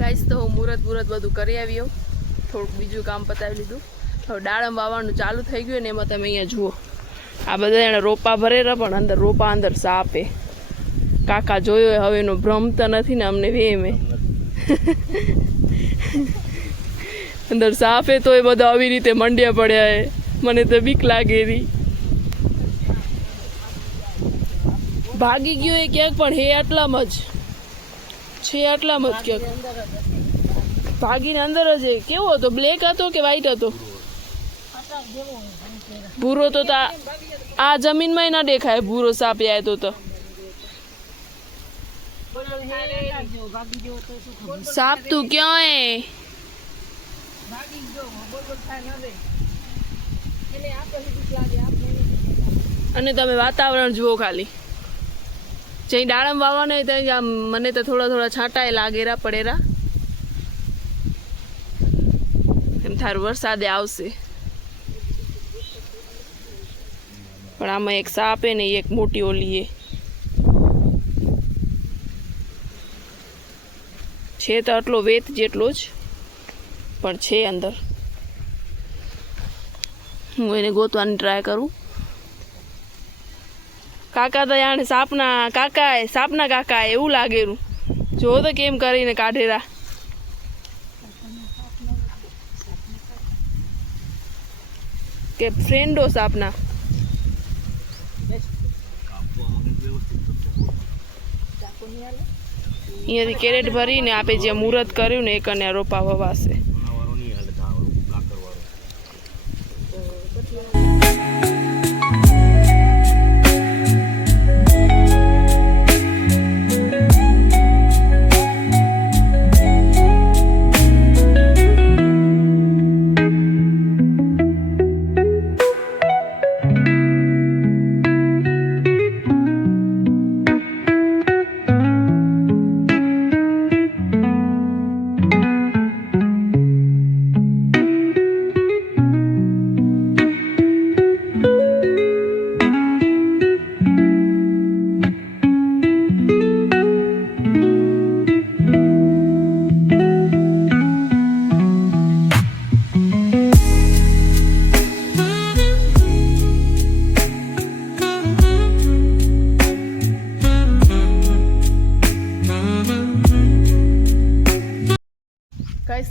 Guys તો હું મુહૂર્ત બધું કરી આવ્યો, થોડુંક બીજું કામ પતાવી લીધું. હવે દાડમ વાવવાનું ચાલુ થઈ ગયું ને એમાં તમે અહીંયા જુઓ આ બધા એને રોપા ભરેલા પણ અંદર રોપા અંદર સાપે. કાકા જોયો હવે એનો ભ્રમ તો નથી ને અમને વેમે અંદર સાપે તો એ બધા આવી રીતે મંડ્યા પડ્યા હે. મને તો બીક લાગે રી. ભાગી ગયો એ ક્યાંક પણ હે આટલામાં જ છે, આટલામાં જ ક્યાંક ભાગીને અંદર જ. કેવો હતો? બ્લેક હતો કે વ્હાઈટ હતો? ભૂરો તો આ જમીનમાં ના દેખાય. ભૂરો સાપ આય તો સાપ તું ક્યાં હે? અને તમે વાતાવરણ જુઓ ખાલી. જઈ દાડમ વાવવાના ત્યાં મને તો થોડા છાંટાએ લાગેરા પડેરા. એમ થારું વરસાદે આવશે. પણ આમાં એક સાપ ને એક મોટી ઓલી છે તો આટલો વેત જેટલો જ પણ છે અંદર. હું એને ગોતવાની ટ્રાય કરું. કાકા તો યાને સાપના કાકા એવું લાગેલું. જો તો કેમ કરીને કાઢેરા. કે ફ્રેન્ડો સાપના. અહીંયાથી કેરેટ ભરીને આપે જે મુહૂર્ત કર્યું ને એ કને રોપા વવાશે.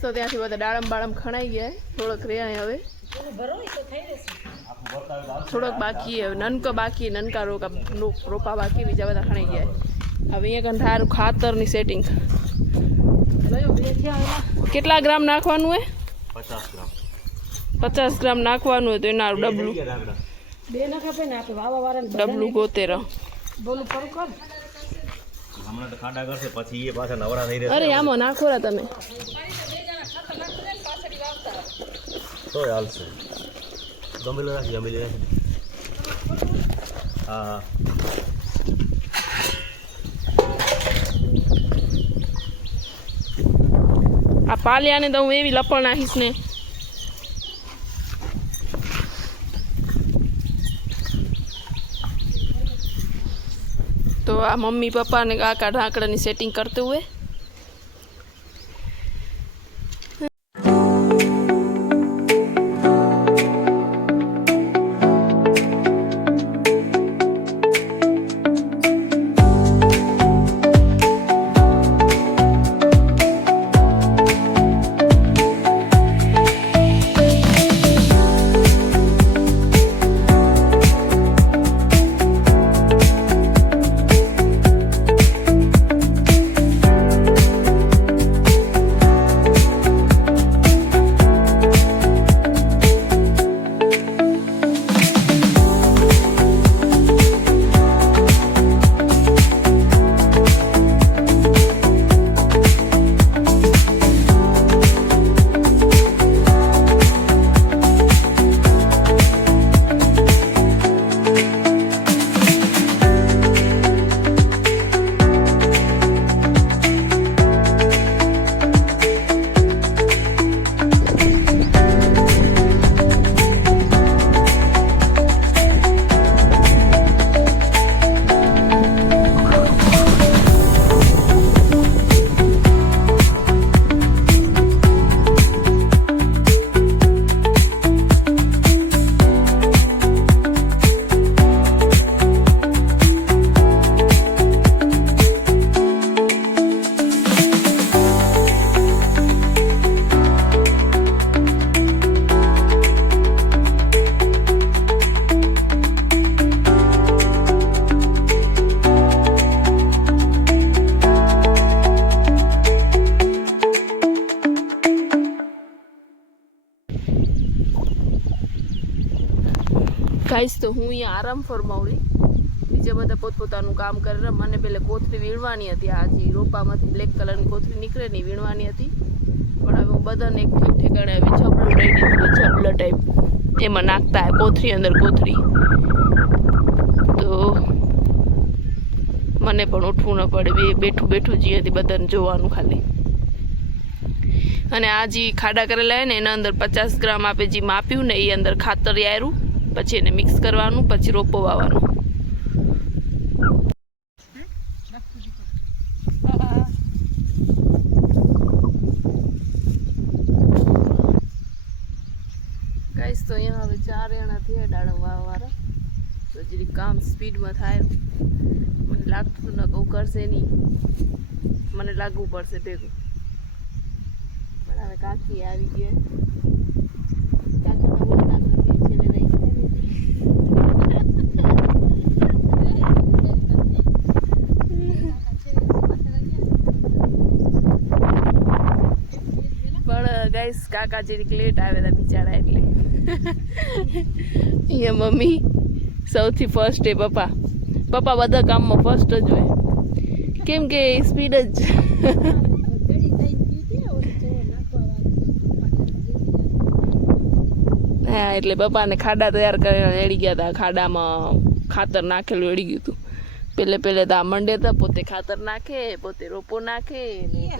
તો ત્યાંથી બધા દાડમ ખણાઈ ગયા. થોડોક રહ્યા હવે, થોડોક બાકી હવે. નનકો બાકી, નનકા રોપા બાકી, બીજા બધા ખણાઈ ગયા. હવે અહીંયા કન થારું ખાતરની સેટિંગ. કેટલા ગ્રામ નાખવાનું હે? 50 ગ્રામ નાખવાનું હોય તો એના ડબલું ગોતે રહો. અરે આમાં નાખો રા તમે. આ પાલિયાને તો હું એવી લપણ નાખીશ ને. તો આ મમ્મી પપ્પા ને કાકા ઢાંકડાની સેટિંગ કરते हुए ગાઈસ તો હું અહીંયા આરામ ફરમાવડી, બીજા બધા પોતપોતાનું કામ કરે. મને પેલે કોથળી વીણવાની હતી, આ જે રોપામાંથી બ્લેક કલરની કોથળી નીકળે ને વીણવાની હતી, પણ હવે હું બધાને એક ઠીક ઠેકાણે આવી છબલું લઈ દીધું, છબલા ટાઈપ એમાં નાખતા હોય કોથળી અંદર કોથળી, તો મને પણ ઉઠવું ન પડે, બેઠું બેઠું જે હતી બધાને જોવાનું ખાલી. અને આ જે ખાડા કરેલા હોય ને એના અંદર 50 ગ્રામ આપે જે માપ્યું ને એ અંદર ખાતર યારું, પછી એને મિક્સ કરવાનું, પછી રોપો વાવવાનો. ગાઈસ તો અહીંયા હવે 4 જણા થયા દાડમ વાવવાવાળા, તો જરી કામ સ્પીડમાં થાય. મને લાગતું ન કહું કરશે નહીં, મને લાગવું પડશે ભેગું. પણ હવે કાકી આવી ગયો, કાકાના બોલતા નથી છેલ્લે રહી પણ ગાઈસ કાકા જરીક લેટ આવેલા બિચારા, એટલે અહીંયા મમ્મી સૌથી ફર્સ્ટ એ પપ્પા બધા કામમાં ફર્સ્ટ જ હોય, કેમ કે સ્પીડ જ. હા એટલે પપ્પાને ખાડા તૈયાર કરીને રેડી ગયા હતા, ખાડામાં ખાતર નાખેલું રેડી ગયું હતું. પેલે તો આ મંડે હતા, પોતે ખાતર નાખે, પોતે રોપો નાખે,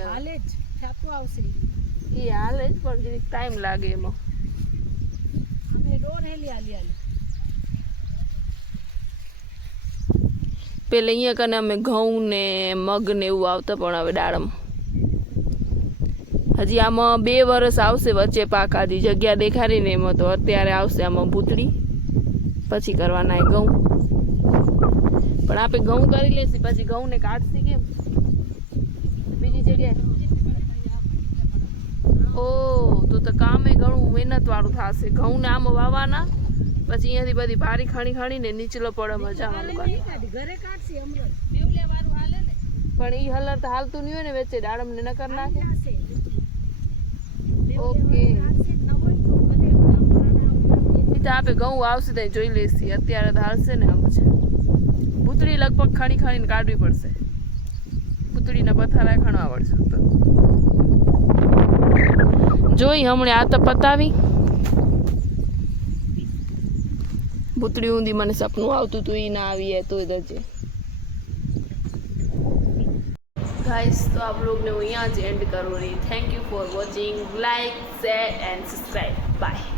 હાલે જ છાપો આવશે એ હાલે જ, પણ જરીક ટાઈમ લાગે એમાં. પેલે અહીંયા કને અમે ઘઉં ને મગ ને એવું આવતા, પણ હવે દાડમ હજી આમાં 2 વર્ષ આવશે વચ્ચે પાક. આજી જગ્યા દેખાડી ને એમાં તો અત્યારે આવશે આમાં ભૂતળી, પછી કરવાના એ ઘઉં. પણ આપણે ઘઉં કરી લેશી, પછી ઘઉં ને કાઢશી કેમ બીજી જગ્યાએ? ઓ તો કામે ઘણું મહેનત વાળું થશે. ઘઉં ને આમાં વાવવાના, પછી અહીંયાથી બધી ભારી ખાણી ને નીચલો પડે મજા પણ એ હલર તો હાલતું નહીં હોય ને વચ્ચે દાડમ ને નકર નાખે. ઓકે આપે ઘઉં આવશે તો જોઈ લેશી, અત્યારે તો હાલશે ને. આમ છે પૂતળી લગભગ ખાણીને કાઢવી પડશે, પૂતળીના પથારા ખણવા પડશે. તો જોઈ હમણાં આ તો પતાવી ભૂતળી ઊંધી, મને સપનું આવતું હતું એ ના આવી તો દજે. ગાઈસ તો આ બ્લોગને હું અહીંયા જ એન્ડ કરું રહી. Thank you for watching. Like, share and subscribe. By.